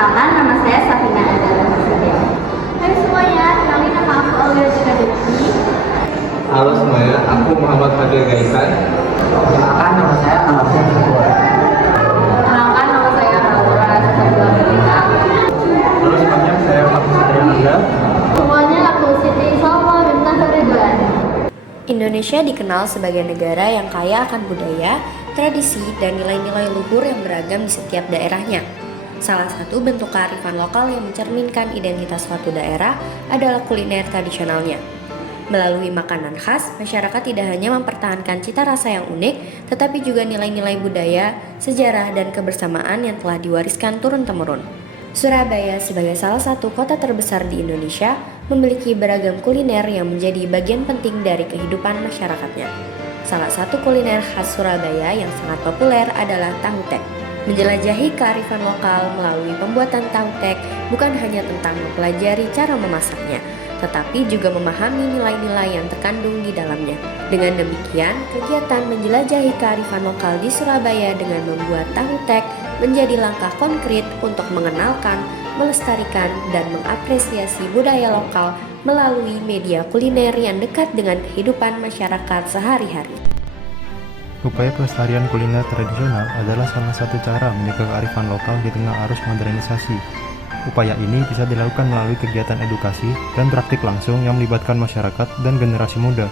Perkenalkan, nama saya Safina Adalah. Hai semuanya, kenalin nama aku Aulia Cikadeki. Halo semuanya, aku Muhammad Fadil Gaisan. Perkenalkan, nama saya Alvin Syukur. Perkenalkan, nama saya Laura Sasabila Putita. Halo semuanya, saya Fakih Satria Anda. Semuanya aku Siti Salma Bintang Ridwan. Indonesia dikenal sebagai negara yang kaya akan budaya, tradisi, dan nilai-nilai luhur yang beragam di setiap daerahnya. Salah satu bentuk kearifan lokal yang mencerminkan identitas suatu daerah adalah kuliner tradisionalnya. Melalui makanan khas, masyarakat tidak hanya mempertahankan cita rasa yang unik, tetapi juga nilai-nilai budaya, sejarah, dan kebersamaan yang telah diwariskan turun-temurun. Surabaya sebagai salah satu kota terbesar di Indonesia memiliki beragam kuliner yang menjadi bagian penting dari kehidupan masyarakatnya. Salah satu kuliner khas Surabaya yang sangat populer adalah tahu tek. Menjelajahi kearifan lokal melalui pembuatan tahu tek bukan hanya tentang mempelajari cara memasaknya, tetapi juga memahami nilai-nilai yang terkandung di dalamnya. Dengan demikian, kegiatan menjelajahi kearifan lokal di Surabaya dengan membuat tahu tek menjadi langkah konkret untuk mengenalkan, melestarikan, dan mengapresiasi budaya lokal melalui media kuliner yang dekat dengan kehidupan masyarakat sehari-hari. Upaya pelestarian kuliner tradisional adalah salah satu cara menjaga kearifan lokal di tengah arus modernisasi. Upaya ini bisa dilakukan melalui kegiatan edukasi dan praktik langsung yang melibatkan masyarakat dan generasi muda.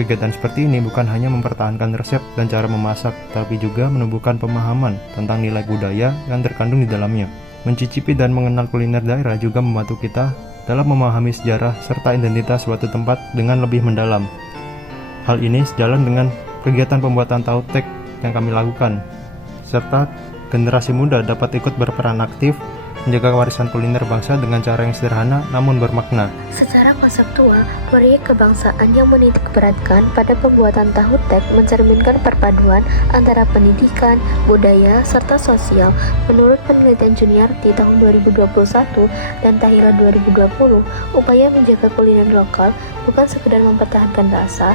Kegiatan seperti ini bukan hanya mempertahankan resep dan cara memasak, tapi juga menumbuhkan pemahaman tentang nilai budaya yang terkandung di dalamnya. Mencicipi dan mengenal kuliner daerah juga membantu kita dalam memahami sejarah serta identitas suatu tempat dengan lebih mendalam. Hal ini sejalan dengan kegiatan pembuatan tahu tek yang kami lakukan, serta generasi muda dapat ikut berperan aktif menjaga warisan kuliner bangsa dengan cara yang sederhana namun bermakna. Secara konseptual, proyek kebangsaan yang menitikberatkan pada pembuatan tahu tek mencerminkan perpaduan antara pendidikan, budaya, serta sosial. Menurut penelitian Junior di tahun 2021 dan Tahira 2020, upaya menjaga kuliner lokal bukan sekedar mempertahankan rasa,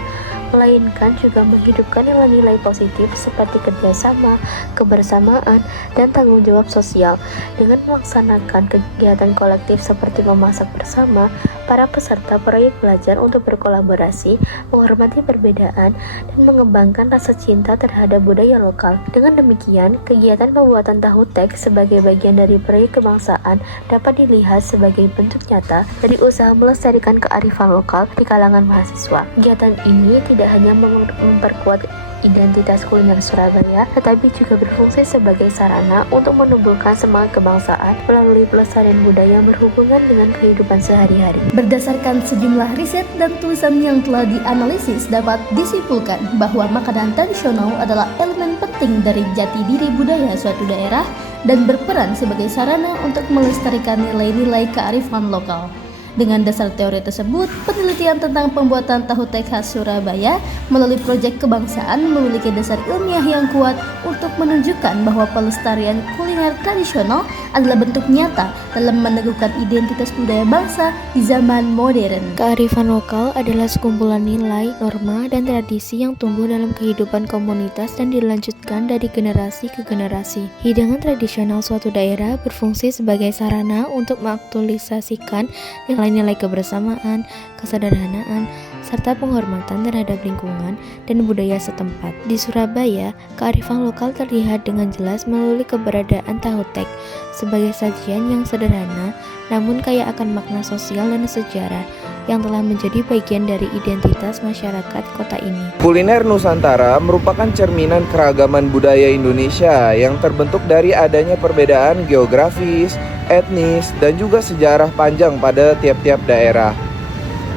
melainkan juga menghidupkan nilai-nilai positif seperti kerjasama, kebersamaan, dan tanggung jawab sosial. Dengan melaksanakan kegiatan kolektif seperti memasak bersama, para peserta proyek belajar untuk berkolaborasi, menghormati perbedaan, dan mengembangkan rasa cinta terhadap budaya lokal. Dengan demikian, kegiatan pembuatan tahu tek sebagai bagian dari proyek kebangsaan dapat dilihat sebagai bentuk nyata dari usaha melestarikan kearifan lokal di kalangan mahasiswa. Kegiatan ini tidak hanya memperkuat identitas kuliner Surabaya, tetapi juga berfungsi sebagai sarana untuk menumbuhkan semangat kebangsaan melalui pelestarian budaya yang berhubungan dengan kehidupan sehari-hari. Berdasarkan sejumlah riset dan tulisan yang telah dianalisis, dapat disimpulkan bahwa makanan tradisional adalah elemen penting dari jati diri budaya suatu daerah dan berperan sebagai sarana untuk melestarikan nilai-nilai kearifan lokal. Dengan dasar teori tersebut, penelitian tentang pembuatan tahu tek khas Surabaya melalui proyek kebangsaan memiliki dasar ilmiah yang kuat untuk menunjukkan bahwa pelestarian kuliner tradisional adalah bentuk nyata dalam meneguhkan identitas budaya bangsa di zaman modern. Kearifan lokal adalah sekumpulan nilai, norma, dan tradisi yang tumbuh dalam kehidupan komunitas dan dilanjutkan dari generasi ke generasi. Hidangan tradisional suatu daerah berfungsi sebagai sarana untuk mengaktualisasikan nilai-nilai kebersamaan, kesederhanaan, serta penghormatan terhadap lingkungan dan budaya setempat. Di Surabaya, kearifan lokal terlihat dengan jelas melalui keberadaan tahu tek sebagai sajian yang sederhana namun kaya akan makna sosial dan sejarah yang telah menjadi bagian dari identitas masyarakat kota ini. Kuliner Nusantara merupakan cerminan keragaman budaya Indonesia yang terbentuk dari adanya perbedaan geografis, etnis, dan juga sejarah panjang pada tiap-tiap daerah.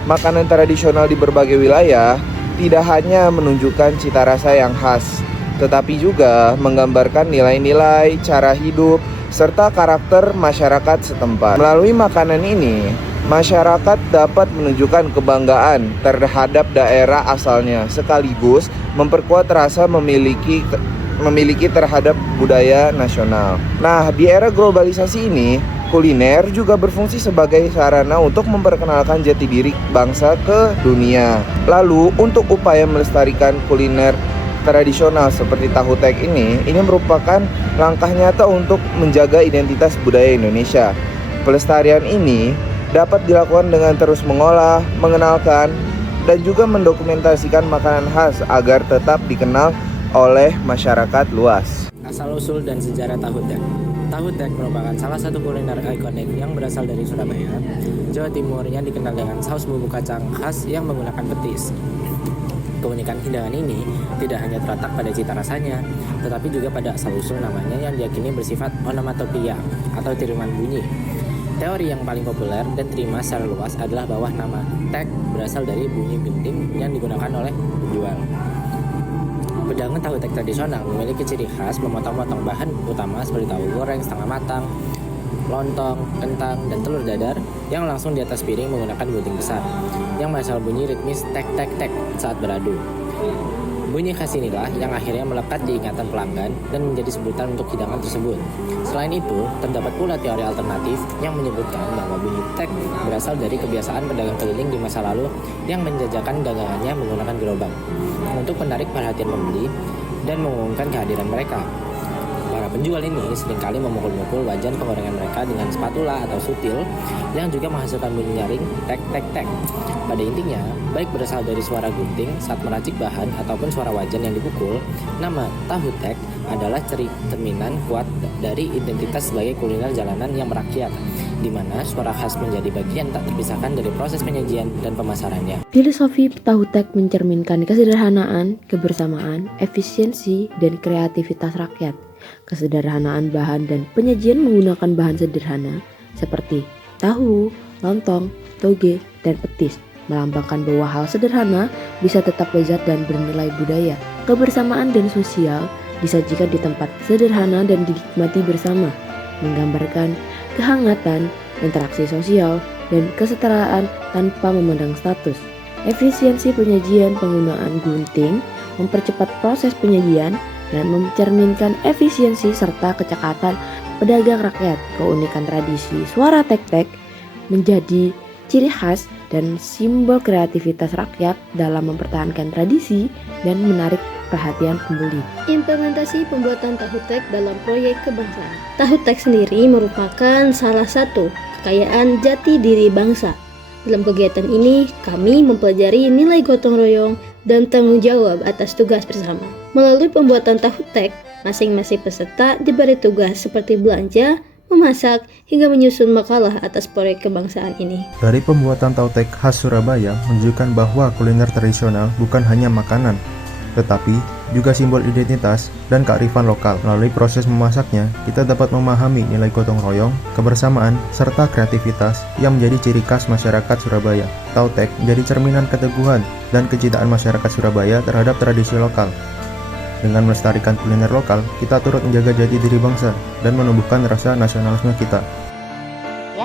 Makanan tradisional di berbagai wilayah tidak hanya menunjukkan cita rasa yang khas, tetapi juga menggambarkan nilai-nilai, cara hidup, serta karakter masyarakat setempat. Melalui makanan ini, masyarakat dapat menunjukkan kebanggaan terhadap daerah asalnya, sekaligus memperkuat rasa memiliki terhadap budaya nasional. Nah, di era globalisasi ini, kuliner juga berfungsi sebagai sarana untuk memperkenalkan jati diri bangsa ke dunia. Lalu, untuk upaya melestarikan kuliner tradisional seperti tahu tek ini merupakan langkah nyata untuk menjaga identitas budaya Indonesia. Pelestarian ini dapat dilakukan dengan terus mengolah, mengenalkan, dan juga mendokumentasikan makanan khas agar tetap dikenal oleh masyarakat luas. Asal-usul dan sejarah tahu tek. Tahu tek merupakan salah satu kuliner ikonik yang berasal dari Surabaya, Jawa Timur yang dikenal dengan saus bumbu kacang khas yang menggunakan petis. Keunikan hidangan ini tidak hanya terletak pada cita rasanya, tetapi juga pada asal-usul namanya yang diyakini bersifat onomatopoeia atau tiruan bunyi. Teori yang paling populer dan terima secara luas adalah bahwa nama tek berasal dari bunyi binting yang digunakan oleh penjual. Pedagang tahu tek tradisional memiliki ciri khas memotong-motong bahan utama seperti tahu goreng setengah matang, lontong, kentang, dan telur dadar yang langsung di atas piring menggunakan gunting besar yang menghasilkan bunyi ritmis tek-tek-tek saat beradu. Bunyi khas inilah yang akhirnya melekat di ingatan pelanggan dan menjadi sebutan untuk hidangan tersebut. Selain itu, terdapat pula teori alternatif yang menyebutkan bahwa bunyi tek berasal dari kebiasaan pedagang keliling di masa lalu yang menjajakan dagangannya menggunakan gerobak untuk menarik perhatian pembeli dan mengumumkan kehadiran mereka. Para penjual ini seringkali memukul-mukul wajan penggorengan mereka dengan spatula atau sutil yang juga menghasilkan bunyi nyaring tek-tek-tek. Pada intinya, baik berasal dari suara gunting saat meracik bahan ataupun suara wajan yang dipukul, nama tahu tek adalah cerminan kuat dari identitas sebagai kuliner jalanan yang merakyat, di mana suara khas menjadi bagian tak terpisahkan dari proses penyajian dan pemasarannya. Filosofi tahu tek mencerminkan kesederhanaan, kebersamaan, efisiensi, dan kreativitas rakyat. Kesederhanaan bahan dan penyajian menggunakan bahan sederhana seperti tahu, lontong, toge, dan petis melambangkan bahwa hal sederhana bisa tetap lezat dan bernilai budaya. Kebersamaan dan sosial disajikan di tempat sederhana dan dinikmati bersama, menggambarkan kehangatan, interaksi sosial, dan kesetaraan tanpa memandang status. Efisiensi penyajian penggunaan gunting mempercepat proses penyajian dan mencerminkan efisiensi serta kecekatan pedagang rakyat. Keunikan tradisi suara tek-tek menjadi ciri khas dan simbol kreativitas rakyat dalam mempertahankan tradisi dan menarik perhatian pembeli. Implementasi pembuatan tahu tek dalam proyek kebangsaan. Tahu tek sendiri merupakan salah satu kekayaan jati diri bangsa. Dalam kegiatan ini, kami mempelajari nilai gotong royong dan tanggung jawab atas tugas bersama. Melalui pembuatan tahu tek, masing-masing peserta diberi tugas seperti belanja, memasak, hingga menyusun makalah atas proyek kebangsaan ini. Dari pembuatan tahu tek khas Surabaya menunjukkan bahwa kuliner tradisional bukan hanya makanan, tetapi juga simbol identitas dan kearifan lokal. Melalui proses memasaknya, kita dapat memahami nilai gotong royong, kebersamaan, serta kreativitas yang menjadi ciri khas masyarakat Surabaya. Tahu tek menjadi cerminan keteguhan dan kecintaan masyarakat Surabaya terhadap tradisi lokal. Dengan melestarikan kuliner lokal, kita turut menjaga jati diri bangsa dan menumbuhkan rasa nasionalisme kita.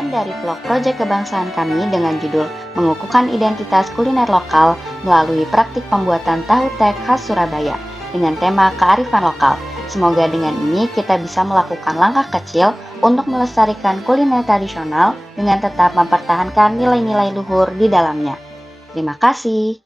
Dari vlog proyek kebangsaan kami dengan judul Mengukuhkan Identitas Kuliner Lokal melalui praktik pembuatan tahu tek khas Surabaya dengan tema kearifan lokal. Semoga dengan ini kita bisa melakukan langkah kecil untuk melestarikan kuliner tradisional dengan tetap mempertahankan nilai-nilai luhur di dalamnya. Terima kasih.